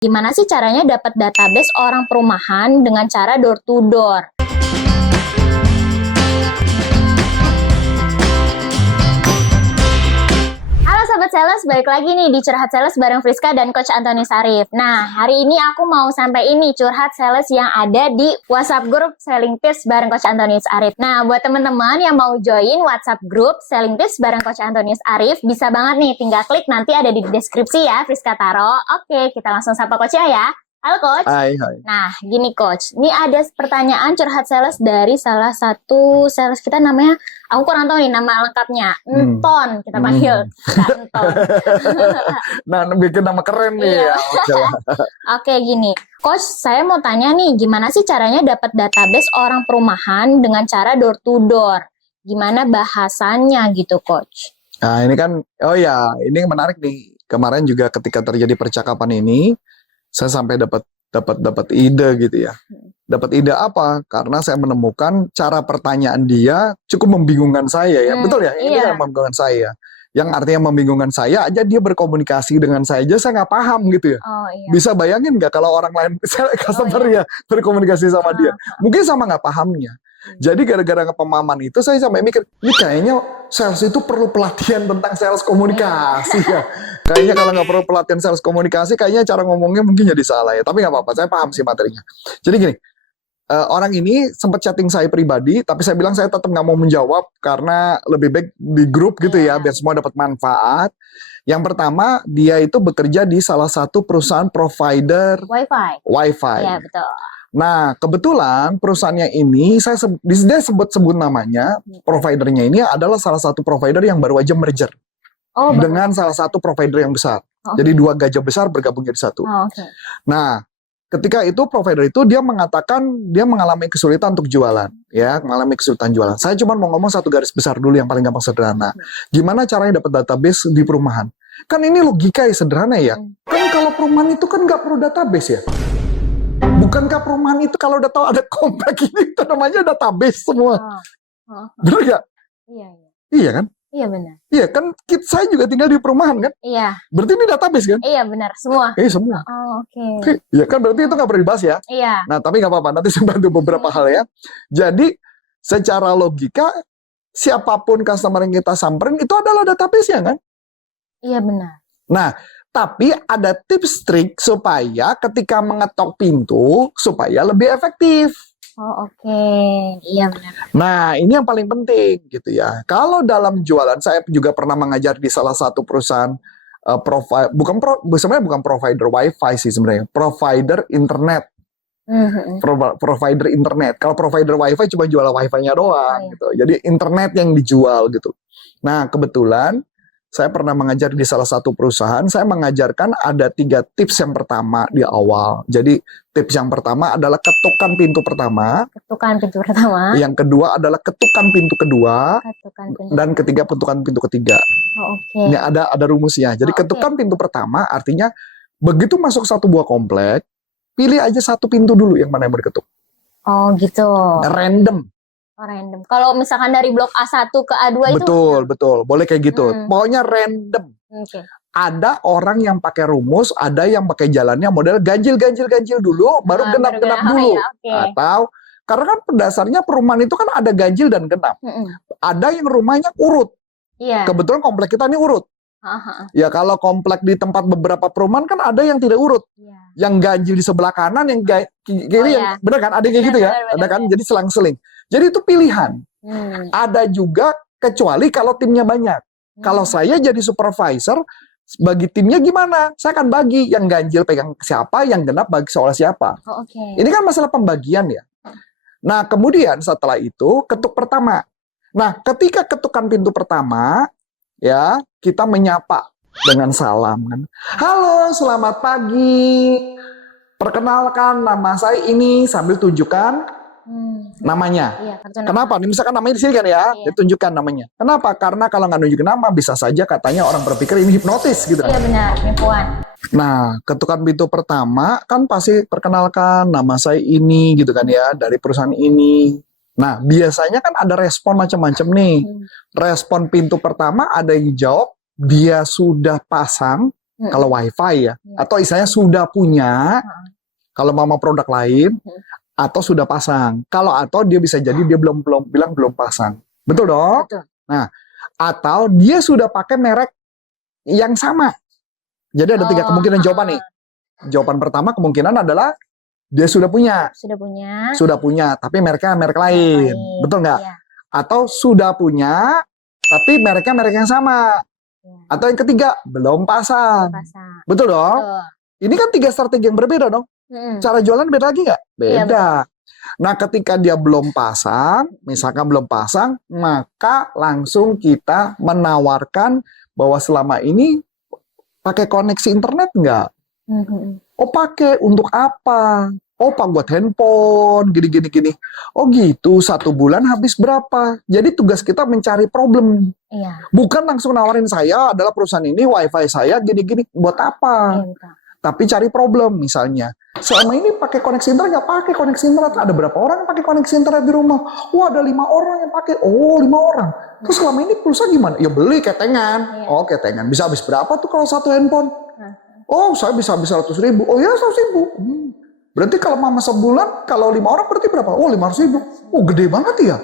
Gimana sih caranya dapat database orang perumahan dengan cara door to door? Halo Sobat Sales, balik lagi nih di Curhat Sales bareng Friska dan Coach Antonius Arif. Nah, hari ini aku mau sampai ini curhat sales yang ada di WhatsApp Group Selling Tips bareng Coach Antonius Arif. Nah, buat teman-teman yang mau join WhatsApp Group Selling Tips bareng Coach Antonius Arif, bisa banget nih, tinggal klik nanti ada di deskripsi ya, Friska taro. Oke, kita langsung sapa Coach ya. Halo Coach. Hai. Nah, gini Coach, ini ada pertanyaan curhat sales dari salah satu sales kita namanya, aku kurang tahu nih nama lengkapnya, Enton, kita panggil Kak Enton. Nah, bikin nama keren nih Iya. ya. Oke lah. Oke, gini. Coach, saya mau tanya nih, gimana sih caranya dapat database orang perumahan dengan cara door to door? Gimana bahasannya gitu, Coach? Nah, ini kan, oh ya, ini menarik nih. Kemarin juga ketika terjadi percakapan ini, saya sampai dapat ide gitu ya. Dapat ide apa? Karena saya menemukan cara pertanyaan dia cukup membingungkan saya ya. Betul ya? Ini Iya. yang membingungkan saya. Yang artinya membingungkan saya aja, dia berkomunikasi dengan saya aja, saya nggak paham gitu ya. Oh iya. Bisa bayangin nggak kalau orang lain, customer ya, berkomunikasi sama dia. Mungkin sama nggak pahamnya. Jadi gara-gara pemahaman itu saya sampai mikir, ini kayaknya sales itu perlu pelatihan tentang sales komunikasi ya. Kayaknya kalau nggak perlu pelatihan sales komunikasi, kayaknya cara ngomongnya mungkin jadi salah ya. Tapi nggak apa-apa, saya paham sih materinya. Jadi gini, orang ini sempat chatting saya pribadi, tapi saya bilang saya tetap nggak mau menjawab karena lebih baik di grup gitu ya, biar semua dapat manfaat. Yang pertama, dia itu bekerja di salah satu perusahaan provider Wifi. Iya, betul. Nah, kebetulan perusahaannya ini, dia sebut namanya, providernya ini adalah salah satu provider yang baru aja merger Oh, dengan salah satu provider yang besar. Jadi dua gajah besar bergabung jadi satu. Oke. Nah, ketika itu provider itu dia mengatakan dia mengalami kesulitan untuk jualan, ya, mengalami kesulitan jualan. Saya cuma mau ngomong satu garis besar dulu yang paling gampang sederhana. Gimana caranya dapat database di perumahan? Kan ini logika ya sederhana ya. Kan kalau perumahan itu kan nggak perlu database ya. Bukankah perumahan itu kalau udah tahu ada komplek ini itu namanya database semua? Bener nggak? Iya. Iya kan? Iya, benar. Iya kan, saya juga tinggal di perumahan kan? Iya. Berarti ini database kan? Iya, benar. Semua. Semua. Oh, oke. Iya kan, berarti itu nggak perlu dibahas ya? Iya. Nah, tapi nggak apa-apa, nanti saya bantu beberapa hal ya. Jadi, secara logika, siapapun customer yang kita samperin itu adalah database ya kan? Iya, benar. Nah, tapi ada tips trik supaya ketika mengetok pintu, supaya lebih efektif. Oh, oke. Iya, benar. Nah, ini yang paling penting gitu ya. Kalau dalam jualan, saya juga pernah mengajar di salah satu perusahaan sebenarnya bukan provider wifi sih sebenarnya, provider internet. Provider internet. Kalau provider wifi cuma jual wifi-nya doang gitu. Jadi internet yang dijual gitu. Nah, kebetulan saya pernah mengajar di salah satu perusahaan, saya mengajarkan ada 3 tips yang pertama di awal. Jadi tips yang pertama adalah ketukan pintu pertama. Yang kedua adalah ketukan pintu kedua. Dan ketiga ketukan pintu ketiga. Oh, oke. Ini ada rumusnya. Jadi ketukan pintu pertama artinya begitu masuk satu buah komplek, pilih aja satu pintu dulu yang mana yang mau diketuk. Oh, gitu. Random. Random. Kalau misalkan dari blok A1 ke A2 itu? Betul. Boleh kayak gitu. Pokoknya random. Oke. Ada orang yang pakai rumus, ada yang pakai jalannya model ganjil dulu, baru genap-genap dulu. Atau, karena kan dasarnya perumahan itu kan ada ganjil dan genap. Ada yang rumahnya urut. Iya. Kebetulan komplek kita ini urut. Ya kalau komplek di tempat beberapa perumahan kan ada yang tidak urut. Yang ganjil di sebelah kanan, yang kiri, bener kan? Ada yang kayak gitu ya? Ada kan? Jadi selang-seling. Jadi itu pilihan. Ada juga kecuali kalau timnya banyak. Kalau saya jadi supervisor, bagi timnya gimana? Saya akan bagi yang ganjil pegang siapa, yang genap bagi oleh siapa. Oh, oke. Ini kan masalah pembagian ya. Nah kemudian setelah itu ketuk pertama. Nah ketika ketukan pintu pertama, ya kita menyapa dengan salam kan. Halo, selamat pagi. Perkenalkan nama saya ini sambil tunjukkan namanya. Iya, Kenapa? Misalkan namanya di sini kan ya, ditunjukkan namanya. Kenapa? Karena kalau nggak nunjukin nama, bisa saja katanya orang berpikir ini hipnotis gitu. Iya benar, penipuan. Nah, ketukan pintu pertama kan pasti perkenalkan nama saya ini gitu kan ya, dari perusahaan ini. Nah, biasanya kan ada respon macam-macam nih. Respon pintu pertama ada yang jawab dia sudah pasang Kalau wifi ya, Iya. atau istilahnya sudah punya, kalau mama produk lain, atau sudah pasang. Atau dia bisa jadi dia belum bilang belum pasang. Betul dong? Betul. Nah, atau dia sudah pakai merek yang sama. Jadi ada 3 kemungkinan jawaban nih. Jawaban pertama kemungkinan adalah dia sudah punya. Sudah punya, tapi mereknya merek lain. Betul nggak? Iya. Atau sudah punya, tapi mereknya merek yang sama. Iya. Atau yang ketiga, belum pasang. Pasang. Betul dong? Betul. Ini kan 3 strategi yang berbeda dong. Cara jualan beda lagi nggak? Iya, Beda. Nah, ketika dia belum pasang, misalkan belum pasang, maka langsung kita menawarkan bahwa selama ini pakai koneksi internet nggak? Oh, pakai. Untuk apa? Oh, pak buat handphone, gini. Oh gitu, 1 bulan habis berapa? Jadi tugas kita mencari problem. Iya. Bukan langsung nawarin saya adalah perusahaan ini, wifi saya gini-gini. Buat apa? Iya, betul. Tapi cari problem misalnya. Selama ini pakai koneksi internet, nggak pakai koneksi internet. Ada berapa orang yang pakai koneksi internet di rumah? Wah, ada 5 orang yang pakai. Oh, 5 orang. Terus selama ini pulsa gimana? Ya beli ketengan. Iya. Oh, ketengan. Bisa habis berapa tuh kalau 1 handphone? Oh, saya bisa habis 100.000. Oh ya, 100.000. Berarti kalau mama sebulan, kalau 5 orang berarti berapa? Oh, 500.000. Oh, gede banget ya.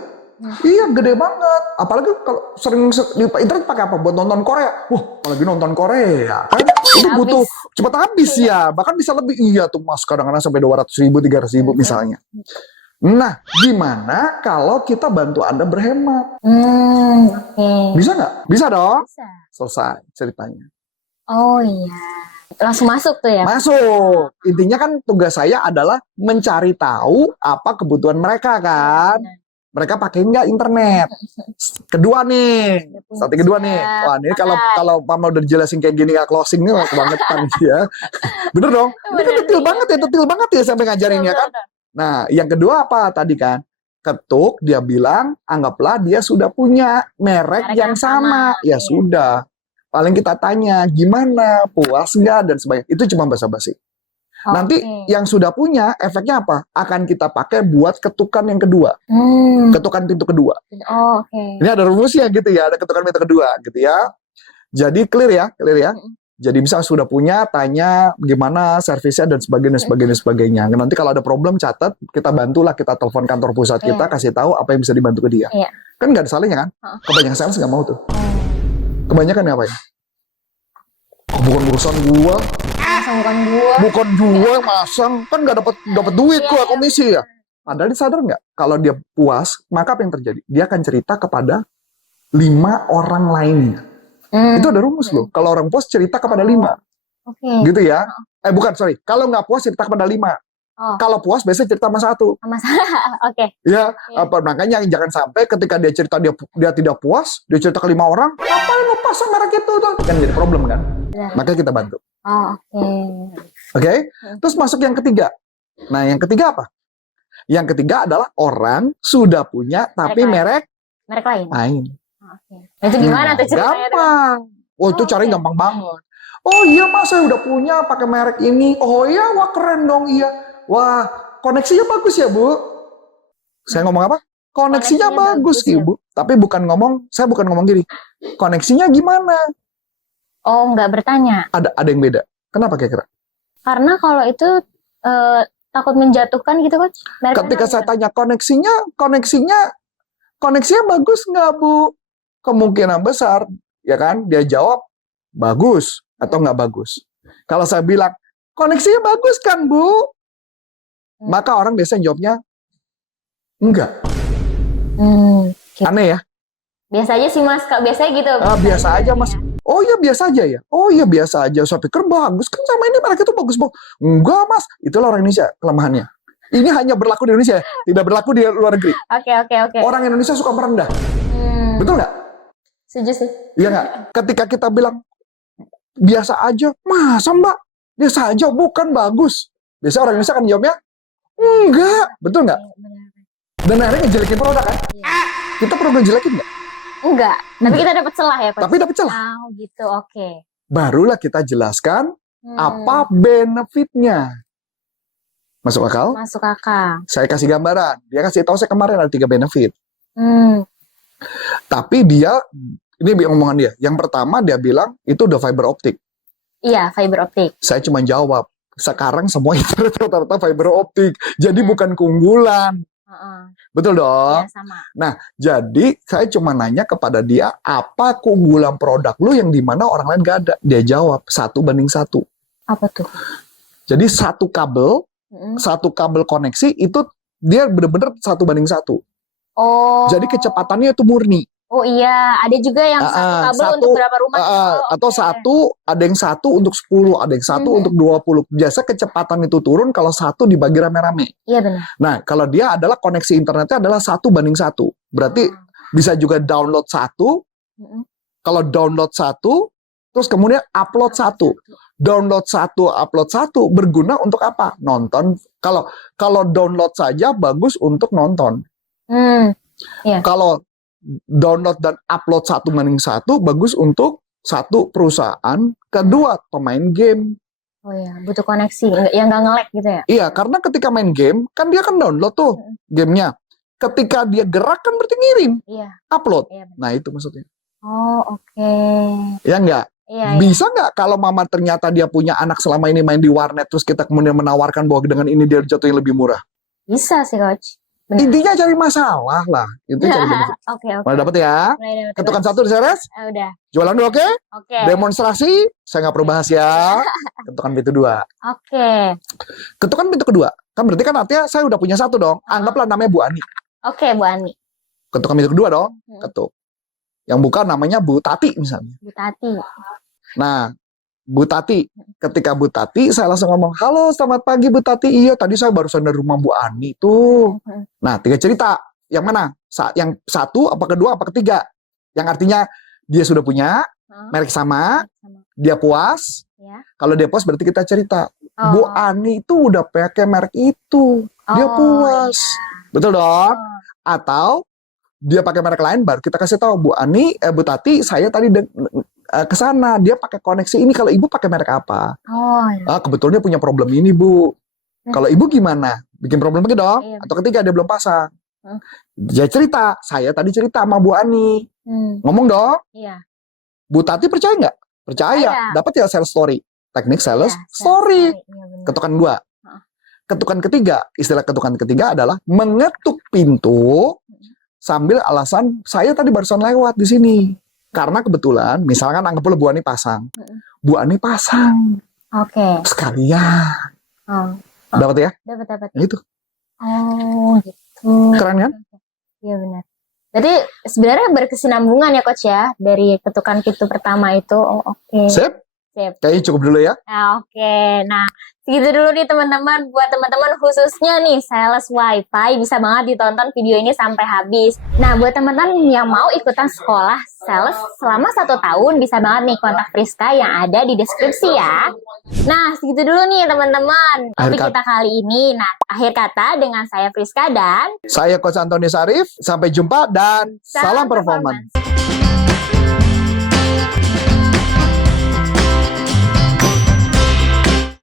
Iya, gede banget. Apalagi kalau sering di internet pakai apa? Buat nonton Korea. Wah, apalagi nonton Korea. Kan itu butuh cepat habis ya. Bahkan bisa lebih. Iya tuh mas, kadang-kadang sampai 200.000, 300.000 misalnya. Nah, gimana kalau kita bantu Anda berhemat? Oke. Bisa nggak? Bisa dong. Bisa. Selesai ceritanya. Oh iya. Langsung masuk tuh ya. Masuk. Intinya kan tugas saya adalah mencari tahu apa kebutuhan mereka kan. Mereka pakai nggak internet? Kedua nih, strategi kedua nih. Wah, ini kalau Mama udah dijelasin kayak gini nggak closing nih, wah kebangetan ya. Bener dong? Ini kan detail banget ya sampai ngajarin ya kan. Nah, yang kedua apa tadi kan? Ketuk, dia bilang, anggaplah dia sudah punya merek yang sama. Ya sudah. Paling kita tanya, gimana? Puas nggak? Dan sebagainya. Itu cuma basa-basi. Nanti yang sudah punya, efeknya apa? Akan kita pakai buat ketukan yang kedua. Ketukan pintu kedua. Ini ada rumusnya gitu ya, ada ketukan pintu kedua gitu ya. Jadi clear ya. Jadi bisa sudah punya, tanya gimana servisnya dan sebagainya. Nanti kalau ada problem catat, kita bantulah, kita telepon kantor pusat kita, kasih tahu apa yang bisa dibantu ke dia. Kan nggak ada salahnya kan? Kebanyakan sales nggak mau tuh. Kebanyakan apa ya? Bukan urusan gua. Bukan gua yang masang, kan nggak dapat duit gua komisi ya. Padahal dia sadar nggak? Kalau dia puas, maka apa yang terjadi? Dia akan cerita kepada 5 orang lainnya. Itu ada rumus loh. Kalau orang puas cerita kepada 5. Gitu ya. Kalau nggak puas cerita kepada 5. Kalau puas biasanya cerita sama 1. Ya, makanya jangan sampai ketika dia cerita dia tidak puas, dia cerita ke 5 orang, ngapain lo pasang merek itu tuh? Kan jadi problem kan? Makanya kita bantu. Oke. Terus masuk yang ketiga. Nah, yang ketiga apa? Yang ketiga adalah orang sudah punya tapi merek lain. Itu gimana tuh ceritanya? Gampang. Oh, itu caranya gampang banget. Oh iya mas, saya udah punya pakai merek ini. Oh iya, wah keren dong iya. Wah, koneksinya bagus ya bu. Saya ngomong apa? Koneksinya bagus ya bu. Tapi saya bukan ngomong gini. Koneksinya gimana? Oh, nggak bertanya. Ada yang beda. Kenapa kira-kira? Karena kalau itu takut menjatuhkan gitu coach. Ketika saya tanya koneksinya bagus nggak bu? Kemungkinan besar, ya kan? Dia jawab bagus atau nggak bagus. Kalau saya bilang koneksinya bagus kan bu? Maka orang biasanya jawabnya enggak. Aneh ya? Biasa aja sih mas, biasanya gitu. Biasa aja mas. Oh iya biasa aja ya. Oh iya biasa aja. Saya pikir bagus kan sama ini mereka tuh bagus bu. Enggak mas. Itulah orang Indonesia kelemahannya. Ini hanya berlaku di Indonesia, tidak berlaku di luar negeri. Oke. Orang Indonesia suka merendah. Betul nggak? Setuju sih. Iya nggak? Ketika kita bilang biasa aja, masa mbak? Biasa aja, bukan bagus. Biasanya orang Indonesia kan jawabnya enggak. Betul nggak? Dan akhirnya ngejelekin produk kan? Kita perlu ngejelekin nggak? Enggak. Tapi kita dapat celah ya coach? Tapi dapat celah. Oh gitu, oke. Barulah kita jelaskan apa benefitnya. Masuk akal? Masuk akal. Saya kasih gambaran. Dia kasih tahu saya kemarin ada 3 benefit. Tapi dia, ini omongan dia. Yang pertama dia bilang itu udah fiber optik. Iya, fiber optik. Saya cuma jawab, sekarang semua internet rata-rata fiber optik. Jadi bukan keunggulan. Betul dong? Iya, sama. Nah, jadi saya cuma nanya kepada dia, apa keunggulan produk lu yang dimana orang lain gak ada? Dia jawab, 1:1. Apa tuh? Jadi satu kabel koneksi itu dia benar-benar 1:1. Oh. Jadi kecepatannya itu murni. Oh iya, ada juga yang satu kabel untuk berapa rumah? Atau ada yang satu untuk 10, ada yang satu untuk 20. Biasa kecepatan itu turun kalau satu dibagi rame-rame. Iya benar. Nah, kalau dia adalah koneksi internetnya adalah 1:1. Berarti bisa juga download satu. Kalau download satu, terus kemudian upload satu. Download satu, upload satu berguna untuk apa? Nonton. Kalau download saja bagus untuk nonton. Iya. Kalau download dan upload 1:1 bagus untuk satu perusahaan, kedua pemain game. Oh iya, butuh koneksi yang nggak nge-lag gitu ya? Iya, karena ketika main game kan dia kan download tuh gamenya. Ketika dia gerak kan berarti ngirim, upload. Iya, nah itu maksudnya. Oh oke. Ya enggak? Iya, Bisa nggak kalau mama ternyata dia punya anak selama ini main di warnet terus kita kemudian menawarkan bahwa dengan ini dia jatuhin lebih murah? Bisa sih coach. Benar. Intinya cari masalah lah. Itu cari benefit. Oke. Mulai dapet ya? Ketukan satu di series. Udah. Jualan dulu oke? Oke. Demonstrasi, saya nggak perlu bahas ya. Ketukan pintu 2. Oke. Ketukan pintu kedua. Kan berarti kan artinya saya udah punya satu dong. Anggaplah namanya Bu Ani. Oke, Bu Ani. Ketukan pintu kedua dong. Ketuk. Yang bukan namanya Bu Tati misalnya. Bu Tati. Nah, Bu Tati. Ketika Bu Tati, saya langsung ngomong, halo selamat pagi Bu Tati. Iya, tadi saya barusan dari rumah Bu Ani tuh. Nah, 3 cerita. Yang mana? Yang satu, apa kedua, apa ketiga? Yang artinya dia sudah punya, merek sama, dia puas. Kalau dia puas berarti kita cerita. Bu Ani itu udah pakai merek itu. Dia puas. Betul dong? Atau dia pakai merek lain, baru kita kasih tahu, Bu Tati, saya tadi ke sana, dia pakai koneksi ini. Kalau ibu pakai merek apa? Kebetulan dia punya problem ini, Bu. Kalau ibu gimana? Bikin problem lagi dong? Atau ketiga dia belum pasang. Dia cerita, saya tadi cerita sama Bu Ani. Ngomong dong. Bu Tati percaya nggak? Percaya. Dapat ya sales story. Teknik sales story. Ketukan 2. Ketukan ketiga, istilah ketukan ketiga adalah mengetuk pintu sambil alasan saya tadi barusan lewat di sini. Karena kebetulan, misalkan anggaplah Bu Ani pasang. Bu Ani pasang. Oke. Sekalian. Dapat ya? Dapat. Itu. Oh, gitu. Keren kan? Iya benar. Jadi sebenarnya berkesinambungan ya coach ya dari ketukan pintu pertama itu. Oh, oke. Sip? Kayaknya cukup dulu ya. Oke. Nah, segitu dulu nih teman-teman. Buat teman-teman khususnya nih sales wifi bisa banget ditonton video ini sampai habis. Nah, buat teman-teman yang mau ikutan sekolah sales selama 1 tahun bisa banget nih kontak Friska yang ada di deskripsi ya. Nah, segitu dulu nih teman-teman topik kita kali ini. Nah, akhir kata dengan saya Friska dan saya Coach Antonius Arif. Sampai jumpa dan salam performance.